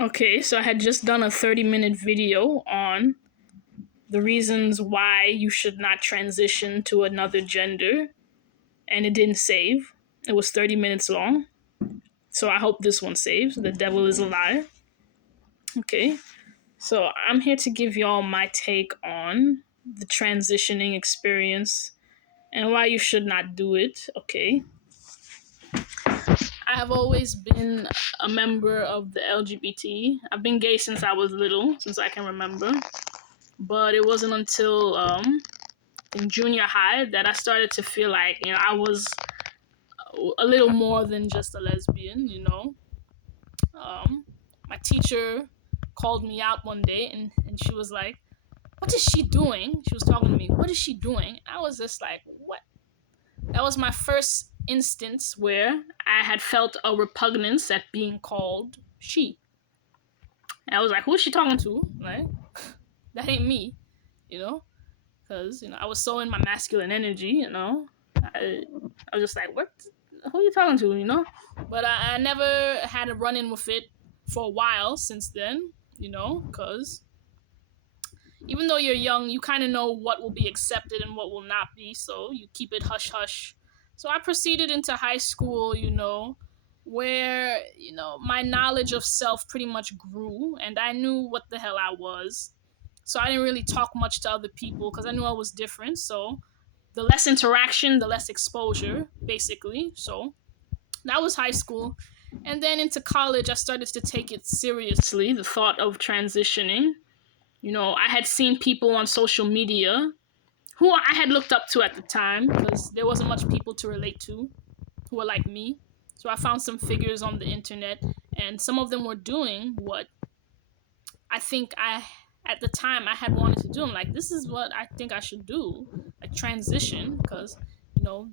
Okay, so I had just done a 30-minute video on the reasons why you should not transition to another gender, and it didn't save. It was 30 minutes long, so I hope this one saves. The devil is a liar. Okay, so I'm here to give y'all my take on the transitioning experience and why you should not do it. Okay, I have always been a member of the LGBT. I've been gay since I was little, since I can remember. But it wasn't until in junior high that I started to feel like, I was a little more than just a lesbian. My teacher called me out one day, and she was like, "What is she doing?" She was talking to me. "What is she doing?" I was just like, "What?" That was my first instance where I had felt a repugnance at being called she. And I was like, "Who is she talking to?" Like, that ain't me, you know? Because, I was so in my masculine energy. I was just like, "What? Who are you talking to?" But I never had a run in with it for a while since then. Because even though you're young, you kind of know what will be accepted and what will not be, so you keep it hush hush. So I proceeded into high school, where, my knowledge of self pretty much grew, and I knew what the hell I was. So I didn't really talk much to other people because I knew I was different. So the less interaction, the less exposure, basically. So that was high school. And then into college, I started to take it seriously, the thought of transitioning. I had seen people on social media who I had looked up to at the time because there wasn't much people to relate to who were like me. So I found some figures on the internet, and some of them were doing what I think at the time I had wanted to do. I'm like, this is what I think I should do, like transition, because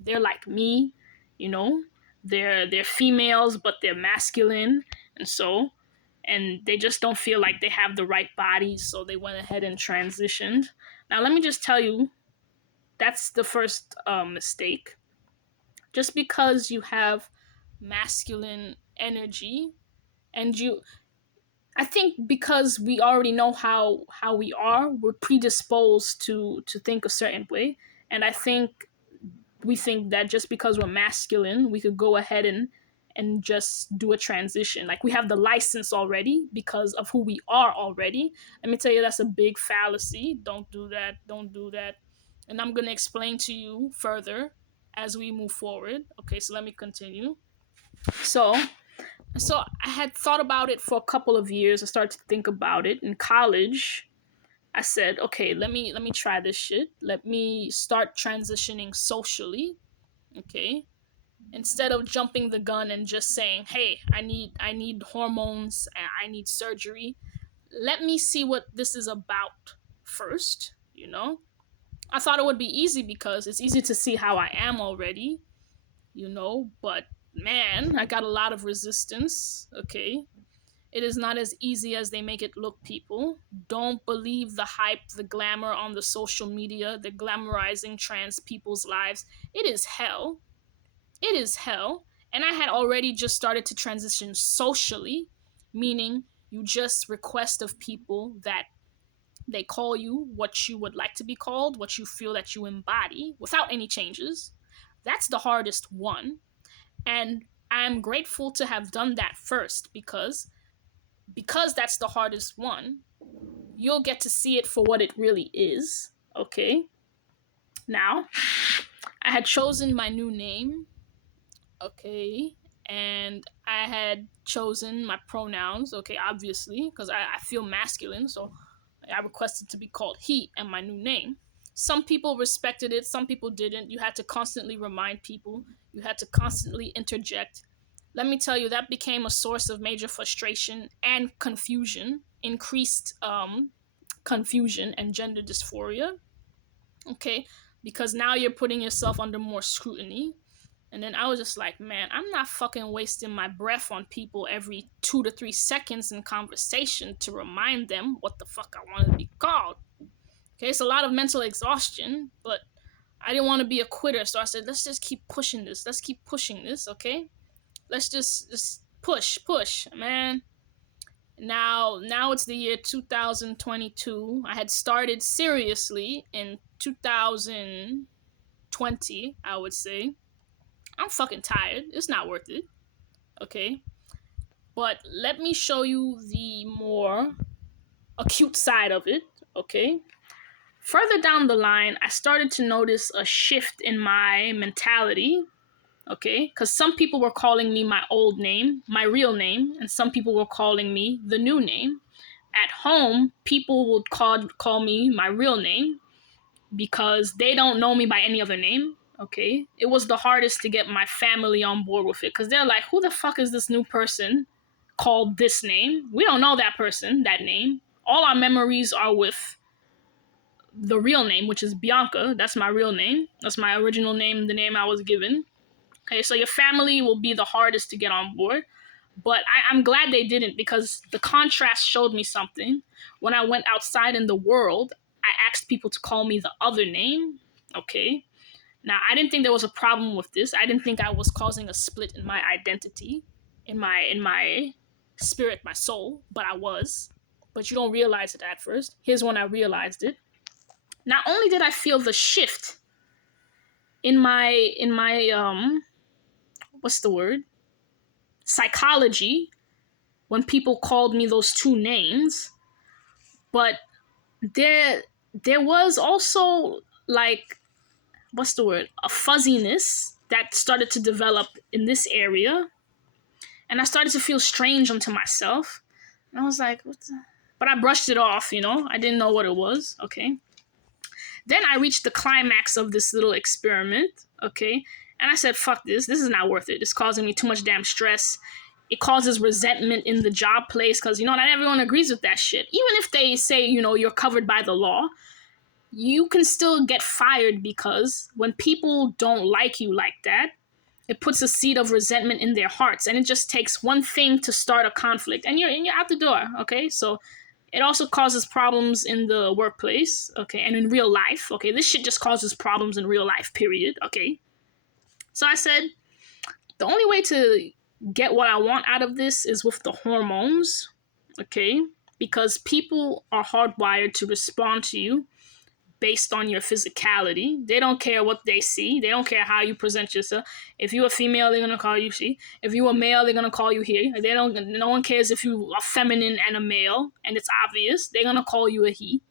they're like me, you know, they're females but they're masculine, and they just don't feel like they have the right body, so they went ahead and transitioned. Now let me just tell you, that's the first mistake. Just because you have masculine energy and you I think because we already know how we are, we're predisposed to think a certain way, and I think we think that just because we're masculine, we could go ahead and just do a transition. Like we have the license already because of who we are already. Let me tell you, that's a big fallacy. Don't do that. Don't do that. And I'm gonna explain to you further as we move forward. Okay, so let me continue. So so I had thought about it for a couple of years. I started to think about it in college. I said, okay, let me try this shit. Let me start transitioning socially. Okay. Instead of jumping the gun and just saying, "Hey, I need hormones, I need surgery." Let me see what this is about first. I thought it would be easy because it's easy to see how I am already, but man, I got a lot of resistance. Okay. It is not as easy as they make it look, people. Don't believe the hype, the glamour on the social media, the glamorizing trans people's lives. It is hell. It is hell. And I had already just started to transition socially, meaning you just request of people that they call you what you would like to be called, what you feel that you embody without any changes. That's the hardest one. And I'm grateful to have done that first because that's the hardest one. You'll get to see it for what it really is. Okay. Now, I had chosen my new name. Okay. And I had chosen my pronouns. Okay, obviously, because I feel masculine. So I requested to be called he and my new name. Some people respected it, some people didn't. You had to constantly remind people, you had to constantly interject. Let me tell you, that became a source of major frustration and confusion, increased confusion and gender dysphoria. Okay, because now you're putting yourself under more scrutiny. And then I was just like, man, I'm not fucking wasting my breath on people every 2 to 3 seconds in conversation to remind them what the fuck I want to be called. Okay, it's a lot of mental exhaustion, but I didn't want to be a quitter, so I said, let's just keep pushing this. Let's keep pushing this, okay? Let's just push, man. Now it's the year 2022. I had started seriously in 2020, I would say. I'm fucking tired. It's not worth it. Okay? But let me show you the more acute side of it, okay? Further down the line, I started to notice a shift in my mentality, okay? Because some people were calling me my old name, my real name, and some people were calling me the new name. At home, people would call me my real name because they don't know me by any other name, okay? It was the hardest to get my family on board with it because they're like, who the fuck is this new person called this name? We don't know that person, that name. All our memories are with the real name, which is Bianca. That's my real name. That's my original name, the name I was given. Okay, so your family will be the hardest to get on board. But I'm glad they didn't because the contrast showed me something. When I went outside in the world, I asked people to call me the other name. Okay. Now, I didn't think there was a problem with this. I didn't think I was causing a split in my identity, in my spirit, my soul, but I was. But you don't realize it at first. Here's when I realized it. Not only did I feel the shift in my what's the word? Psychology when people called me those two names, but there was also like what's the word? A fuzziness that started to develop in this area. And I started to feel strange unto myself. And I was like, what the? But I brushed it off, I didn't know what it was, okay? Then I reached the climax of this little experiment, okay? And I said, fuck this. This is not worth it. It's causing me too much damn stress. It causes resentment in the job place because, not everyone agrees with that shit. Even if they say, you're covered by the law, you can still get fired because when people don't like you like that, it puts a seed of resentment in their hearts. And it just takes one thing to start a conflict. And you're out the door, okay? So it also causes problems in the workplace, okay, and in real life, okay? This shit just causes problems in real life, period, okay? So I said, the only way to get what I want out of this is with the hormones, okay? Because people are hardwired to respond to you based on your physicality. They don't care what they see. They don't care how you present yourself. If you're a female, they're gonna call you she. If you're a male, they're gonna call you he. No one cares if you are feminine and a male, and it's obvious. They're gonna call you a he.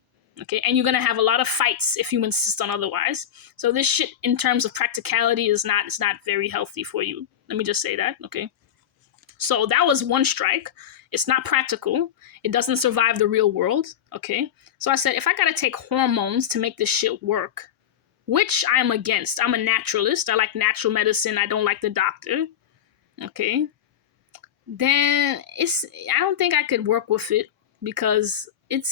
Okay, and you're gonna have a lot of fights if you insist on otherwise. So this shit, in terms of practicality, it's not very healthy for you. Let me just say that, okay? So that was one strike. It's not practical. It doesn't survive the real world, okay? So I said, if I gotta take hormones to make this shit work, which I'm against. I'm a naturalist. I like natural medicine. I don't like the doctor, okay? Then I don't think I could work with it because it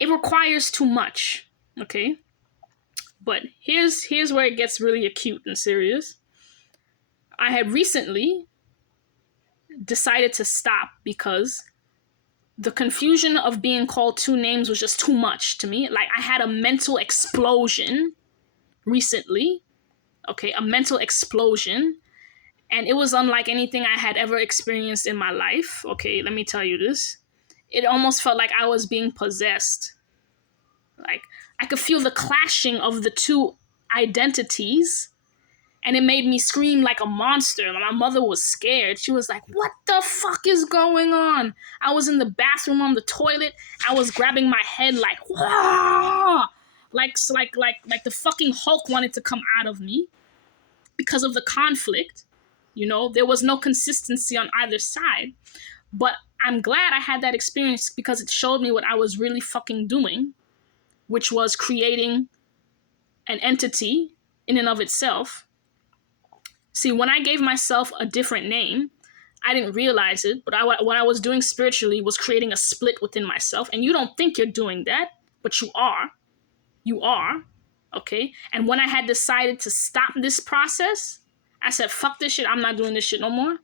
requires too much, okay? But here's where it gets really acute and serious. I had recently decided to stop because the confusion of being called two names was just too much to me. Like, I had a mental explosion recently, okay? A mental explosion. And it was unlike anything I had ever experienced in my life, okay? Let me tell you this. It almost felt like I was being possessed. Like, I could feel the clashing of the two identities, and it made me scream like a monster. My mother was scared. She was like, what the fuck is going on? I was in the bathroom on the toilet. I was grabbing my head like, wah! Like the fucking Hulk wanted to come out of me because of the conflict. There was no consistency on either side. But I'm glad I had that experience because it showed me what I was really fucking doing, which was creating an entity in and of itself. See, when I gave myself a different name, I didn't realize it, but what I was doing spiritually was creating a split within myself. And you don't think you're doing that, but you are. You are, okay? And when I had decided to stop this process, I said, fuck this shit, I'm not doing this shit no more.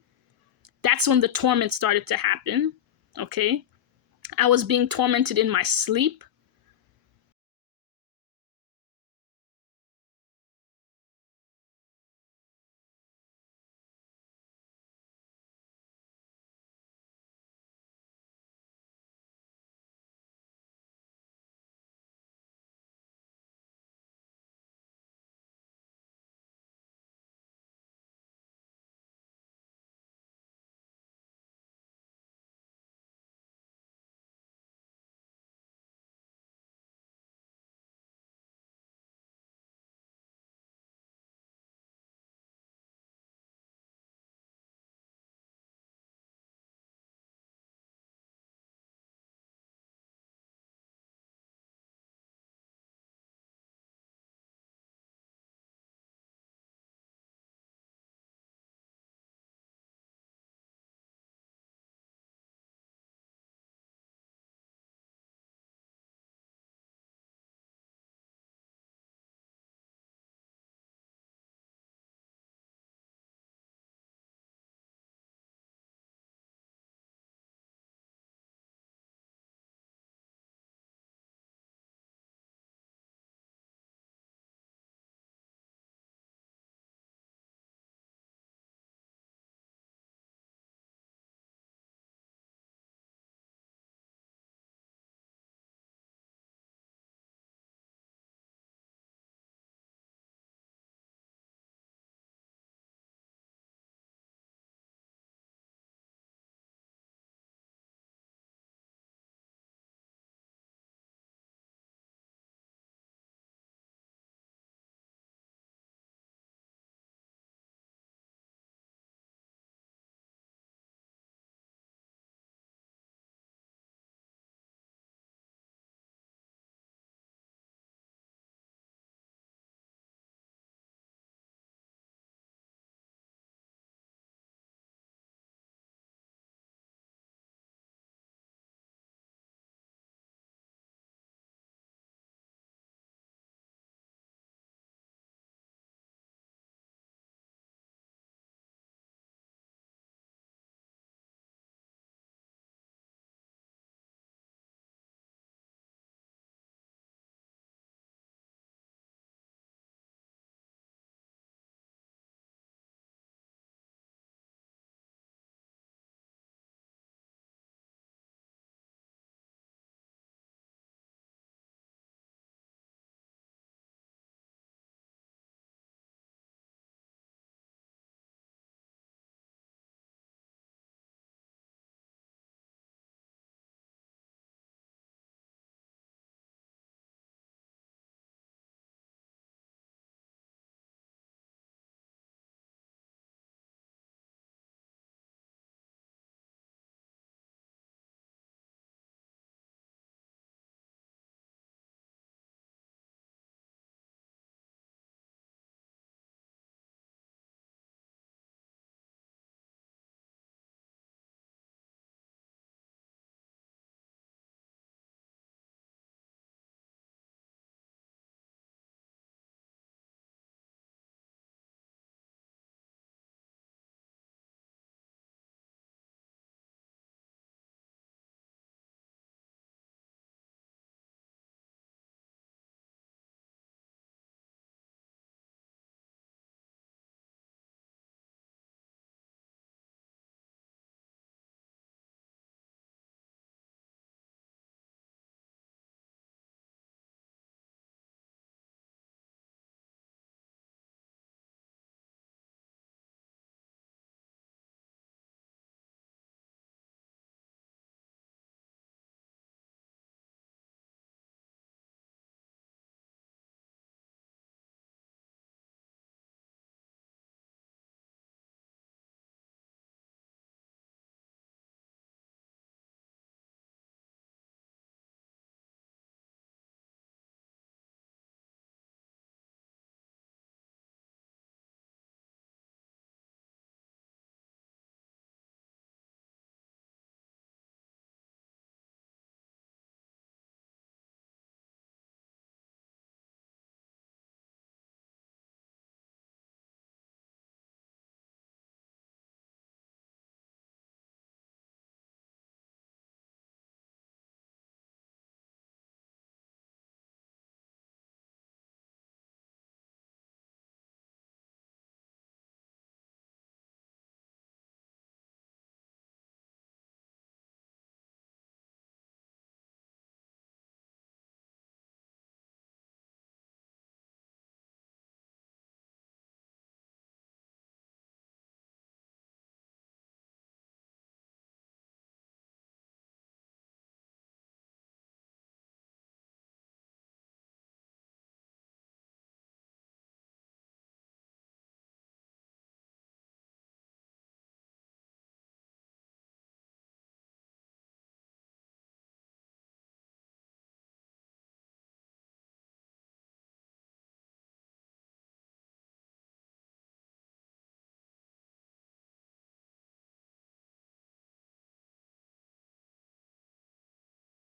That's when the torment started to happen, okay? I was being tormented in my sleep.